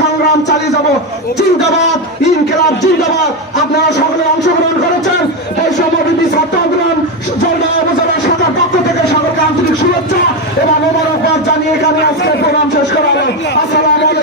সংগ্রাম চালিয়ে যাব। জিন্দাবাদ, ইনকিলাব জিন্দাবাদ। আপনারা সকলে অংশগ্রহণ করেছেন এই সমবিধি ছাত্র আন্দোলন উপজেলা শাখার পক্ষ থেকে সকলকে আন্তরিক শুভেচ্ছা এবং মোবারকবাদ জানিয়ে এখানে আজকে প্রোগ্রাম শেষ করা হলো। আসসালামু আলাইকুম।